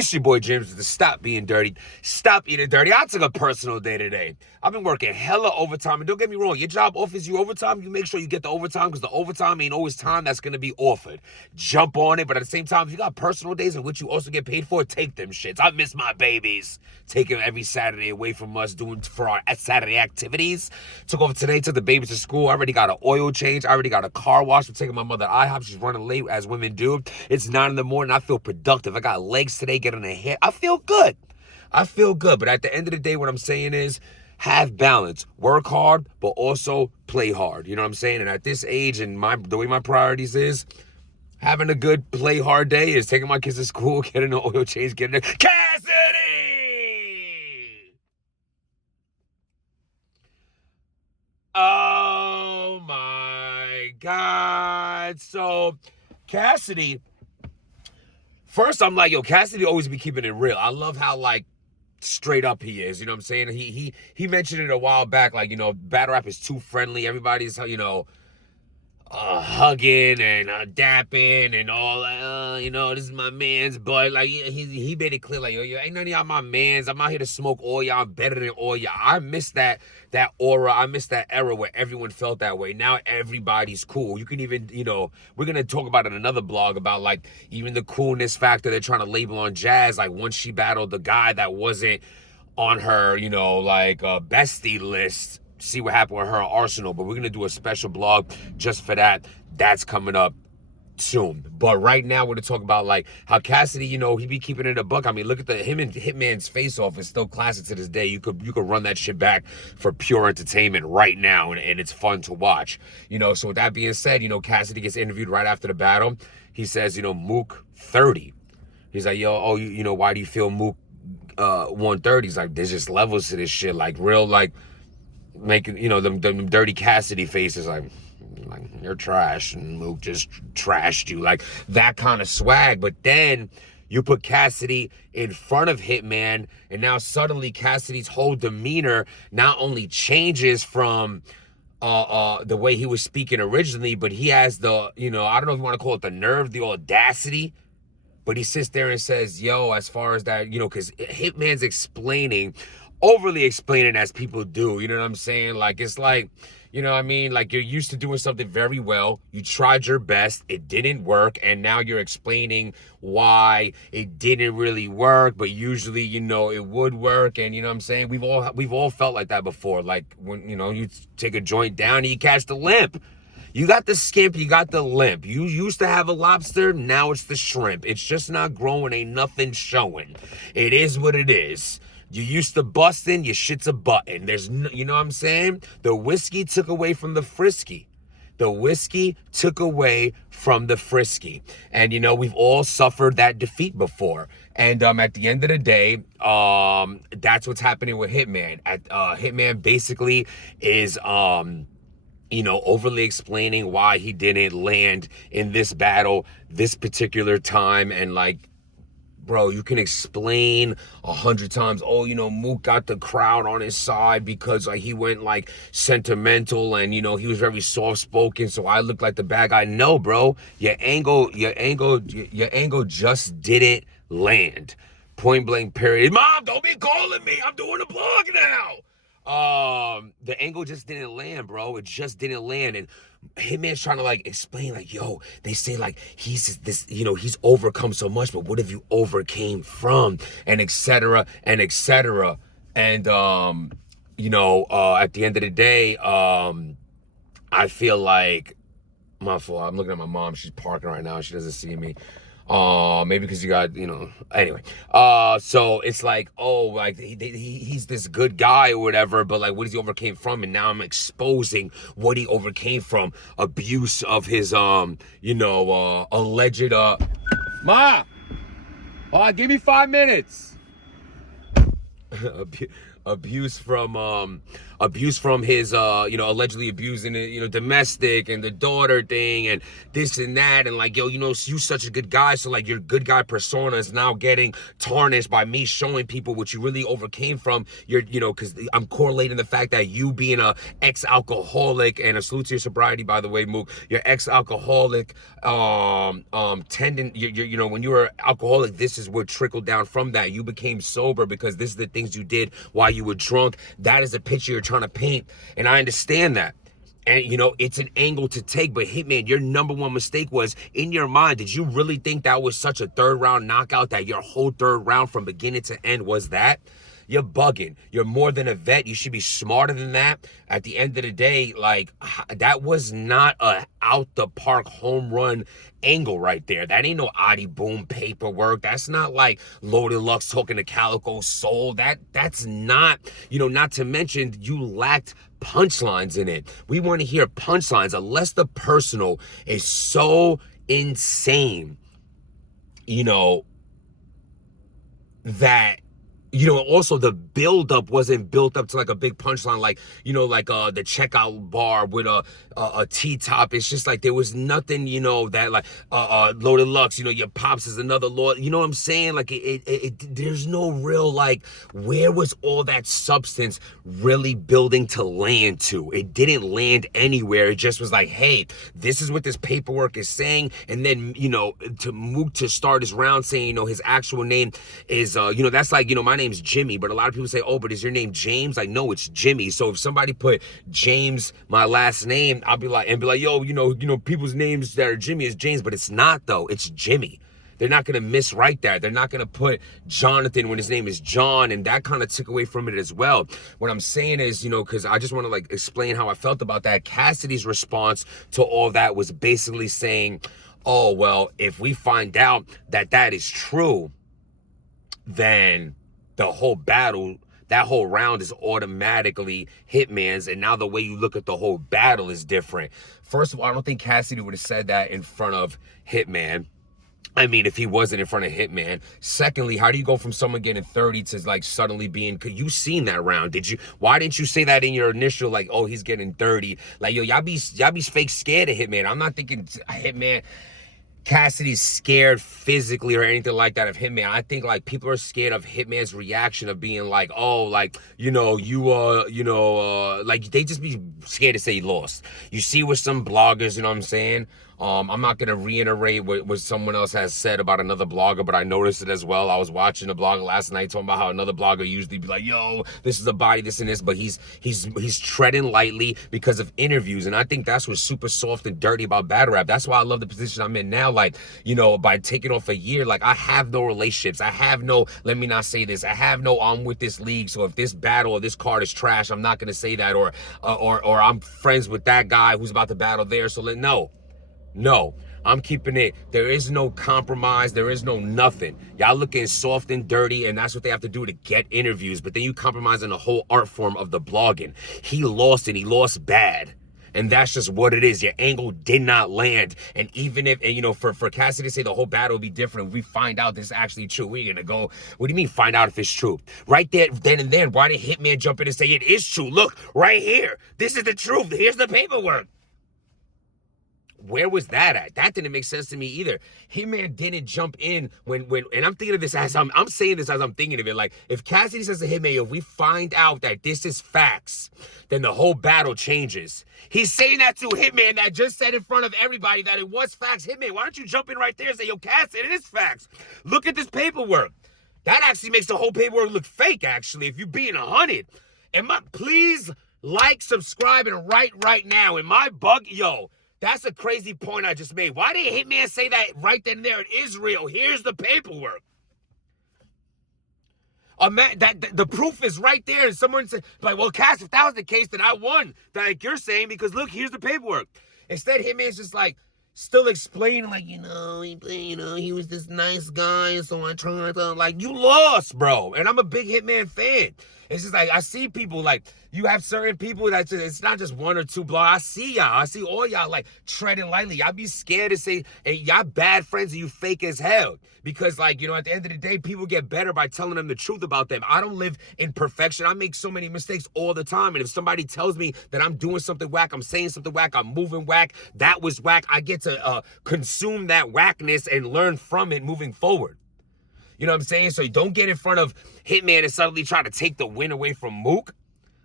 It's your boy James with the Stop Being Dirty, Stop Eating Dirty. I took a personal day today. I've been working hella overtime, and don't get me wrong, your job offers you overtime, you make sure you get the overtime, because the overtime ain't always time that's going to be offered. Jump on it, but at the same time, if you got personal days in which you also get paid for, take them shits. I miss my babies. Taking every Saturday away from us, doing for our Saturday activities. Took over today, took the babies to school. I already got an oil change. I already got a car wash. I'm taking my mother to IHOP. She's running late, as women do. It's 9 in the morning. I feel productive. I got legs today, getting a hair. I feel good. I feel good. But at the end of the day, what I'm saying is, have balance. Work hard, but also play hard. You know what I'm saying? And at this age, and the way my priorities is, having a good play hard day is taking my kids to school, getting an oil change, getting a Cassidy! Oh my God. So Cassidy, first I'm like, yo, Cassidy always be keeping it real. I love how like straight up he is, you know what I'm saying? He mentioned it a while back, like, you know, battle rap is too friendly. Everybody's, you know, hugging and dapping and all, you know, this is my man's, but like he made it clear, like, yo, ain't none of y'all my mans. I'm out here to smoke all y'all. I'm better than all y'all. I miss that aura. I miss that era where everyone felt that way. Now everybody's cool. You can even, you know, we're gonna talk about it in another blog about like even the coolness factor they're trying to label on Jazz. Like once she battled the guy that wasn't on her, you know, like bestie list. See what happened with her on Arsenal, but we're gonna do a special blog just for that. That's coming up soon. But right now we're gonna talk about like how Cassidy, you know, he be keeping it a buck. I mean, look at him and Hitman's face off is still classic to this day. You could run that shit back for pure entertainment right now, and it's fun to watch. You know, so with that being said, you know, Cassidy gets interviewed right after the battle. He says, you know, Mook 30. He's like, yo, oh, you know, why do you feel Mook 130? He's like, there's just levels to this shit, like real, like making, you know, them dirty Cassidy faces, like you're trash, and Mook just trashed you, like that kind of swag. But then you put Cassidy in front of Hitman, and now suddenly Cassidy's whole demeanor not only changes from the way he was speaking originally, but he has the, you know, I don't know if you want to call it the nerve, the audacity. But he sits there and says, yo, as far as that, you know, because Hitman's overly explaining as people do, you know what I'm saying? Like, it's like, you know what I mean? Like, you're used to doing something very well. You tried your best. It didn't work. And now you're explaining why it didn't really work. But usually, you know, it would work. And, you know what I'm saying? We've all felt like that before. Like, when, you know, you take a joint down and you catch the limp. You got the skimp, you got the limp. You used to have a lobster, now it's the shrimp. It's just not growing, ain't nothing showing. It is what it is. You used to busting, your shit's a button. There's no, you know what I'm saying? The whiskey took away from the frisky. The whiskey took away from the frisky. And, you know, we've all suffered that defeat before. And at the end of the day, that's what's happening with Hitman. Hitman basically is... you know, overly explaining why he didn't land in this battle this particular time. And like, bro, you can explain 100 times, oh, you know, Mook got the crowd on his side because like he went like sentimental and, you know, he was very soft-spoken, so I looked like the bad guy. No, bro, your angle just didn't land. Point blank period. Mom, don't be calling me. I'm doing a blog now. The angle just didn't land, bro. It just didn't land. And Hitman's trying to like explain, like, yo, they say like he's this, you know, he's overcome so much, but what have you overcame from? And etc. and etc. And you know, at the end of the day, I feel like, my fault, I'm looking at my mom, she's parking right now, she doesn't see me. Maybe because you got, you know, anyway. So it's like, oh, like he's this good guy or whatever, but like what he overcame from, and now I'm exposing what he overcame from. Abuse of his, you know, alleged, Ma! Give me 5 minutes. abuse from his allegedly abusing it, domestic and the daughter thing and this and that, and like, yo, you such a good guy, so like your good guy persona is now getting tarnished by me showing people what you really overcame from your, because I'm correlating the fact that you being a ex-alcoholic, and a salute to your sobriety, by the way, Mook, your ex-alcoholic when you were alcoholic, this is what trickled down from that. You became sober because this is the things you did while you were drunk. That is a picture you're trying to paint, and I understand that. And, it's an angle to take, but Hitman, your number one mistake was, in your mind, did you really think that was such a third round knockout, that your whole third round from beginning to end was that? You're bugging. You're more than a vet. You should be smarter than that. At the end of the day, like, that was not a out the park home run angle right there. That ain't no Adi Boom paperwork. That's not like Loaded Lux talking to Calico Soul. That's not, not to mention you lacked punchlines in it. We want to hear punchlines, unless the personal is so insane, that also the build-up wasn't built up to like a big punchline, like, the checkout bar with a T-top. It's just like there was nothing, that like, Loaded Lux, your pops is another Lord. You know what I'm saying? Like, there's no real, like, where was all that substance really building to land to? It didn't land anywhere. It just was like, hey, this is what this paperwork is saying. And then, to Mook to start his round saying, his actual name is, that's like, my name's Jimmy, but a lot of people say, oh, but is your name James? Like, no, it's Jimmy. So if somebody put James, my last name, I'll be like, yo, people's names that are Jimmy is James, but it's not, though. It's Jimmy. They're not going to miswrite that. They're not going to put Jonathan when his name is John, and that kind of took away from it as well. What I'm saying is, because I just want to, like, explain how I felt about that. Cassidy's response to all that was basically saying, oh, well, if we find out that that is true, then the whole battle, that whole round is automatically Hitman's, and now the way you look at the whole battle is different. First of all, I don't think Cassidy would have said that in front of Hitman. I mean, if he wasn't in front of Hitman. Secondly, how do you go from someone getting 30 to like suddenly being, cause you seen that round? Why didn't you say that in your initial, like, oh, he's getting 30? Like, yo, y'all be fake scared of Hitman. I'm not thinking Hitman, Cassidy's scared physically or anything like that of Hitman. I think like people are scared of Hitman's reaction of being like, oh, like, like they just be scared to say he lost. You see with some bloggers, you know what I'm saying? I'm not going to reiterate what someone else has said about another blogger, but I noticed it as well. I was watching a blog last night talking about how another blogger usually be like, yo, this is a body, this and this, but he's treading lightly because of interviews. And I think that's what's super soft and dirty about battle rap. That's why I love the position I'm in now. Like, by taking off a year, like I have no relationships. I have no, let me not say this. I have no, I'm with this league. So if this battle or this card is trash, I'm not going to say that. Or I'm friends with that guy who's about to battle there. So No, I'm keeping it. There is no compromise. There is no nothing. Y'all looking soft and dirty, and that's what they have to do to get interviews. But then you compromise on the whole art form of the blogging. He lost, and he lost bad. And that's just what it is. Your angle did not land. And even if, for Cassidy to say the whole battle will be different, if we find out this is actually true, we're going to go, what do you mean find out if it's true? Right there, then and then, why did Hitman jump in and say it is true? Look, right here. This is the truth. Here's the paperwork. Where was that at? That didn't make sense to me either. Hitman didn't jump in when and I'm thinking of this as I'm saying this as I'm thinking of it. Like, if Cassidy says to Hitman, if we find out that this is facts, then the whole battle changes. He's saying that to Hitman that just said in front of everybody that it was facts. Hitman, why don't you jump in right there and say, yo, Cassidy, it is facts. Look at this paperwork. That actually makes the whole paperwork look fake, actually, if you're being 100. Please like, subscribe, and write right now. In my bug, yo, that's a crazy point I just made. Why did Hitman say that right then and there in Israel? Here's the paperwork. The proof is right there. And someone said, like, well, Cass, if that was the case, then I won. Like you're saying, because look, here's the paperwork. Instead, Hitman's just like, still explaining, like, he was this nice guy, so I tried to, like, you lost, bro. And I'm a big Hitman fan. It's just like, I see people, like, you have certain people that just, it's not just one or two blogs. I see y'all. I see all y'all, like, treading lightly. Y'all be scared to say, hey, y'all bad friends and you fake as hell. Because, like, you know, at the end of the day, people get better by telling them the truth about them. I don't live in perfection. I make so many mistakes all the time. And if somebody tells me that I'm doing something whack, I'm saying something whack, I'm moving whack, that was whack, I get to consume that whackness and learn from it moving forward. You know what I'm saying? So don't get in front of Hitman and suddenly try to take the win away from Mook.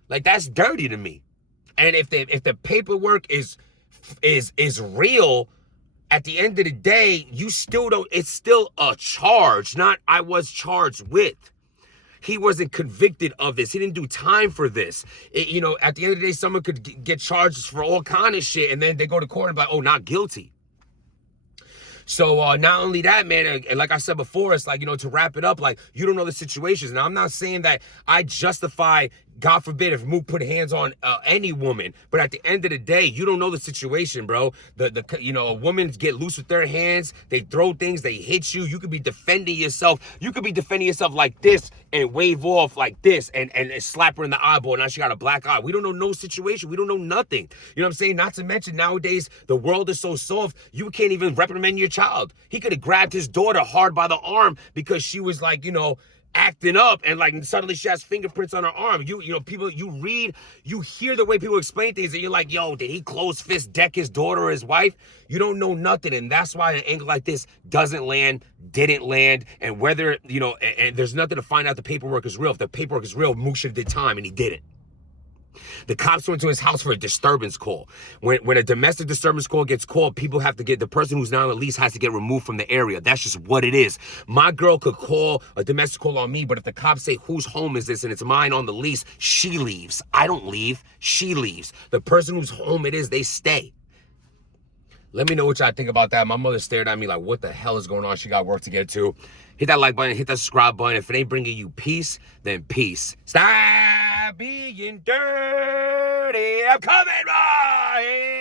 Like, that's dirty to me. And if the paperwork is real, at the end of the day, you still don't, it's still a charge, not I was charged with. He wasn't convicted of this. He didn't do time for this. You know, at the end of the day, someone could get charged for all kind of shit, and then they go to court and be like, oh, not guilty. So not only that, man, and like I said before, it's like, you know, to wrap it up, like, you don't know the situations. Now, I'm not saying that I justify, God forbid, if Mook put hands on any woman, but at the end of the day, you don't know the situation, bro. You know, a woman get loose with their hands, they throw things, they hit you. You could be defending yourself. You could be defending yourself like this and wave off like this and slap her in the eyeball. Now she got a black eye. We don't know no situation. We don't know nothing. You know what I'm saying? Not to mention, nowadays, the world is so soft, you can't even reprimand your child. He could have grabbed his daughter hard by the arm because she was, like, you know, acting up, and like suddenly she has fingerprints on her arm. You know, people, you hear the way people explain things, and you're like, yo, did he close fist deck his daughter or his wife? You don't know nothing, and that's why an angle like this doesn't land, didn't land, and whether, you know, and there's nothing to find out the paperwork is real. If the paperwork is real, Mook should have did time, and he didn't. The cops went to his house for a disturbance call. When a domestic disturbance call gets called, people have to get, the person who's not on the lease has to get removed from the area. That's just what it is. My girl could call a domestic call on me, but if the cops say, whose home is this, and it's mine on the lease, she leaves. I don't leave. She leaves. The person whose home it is, they stay. Let me know what y'all think about that. My mother stared at me like, what the hell is going on? She got work to get to. Hit that like button, hit that subscribe button. If it ain't bringing you peace, then peace. Stop being dirty. I'm coming, boy.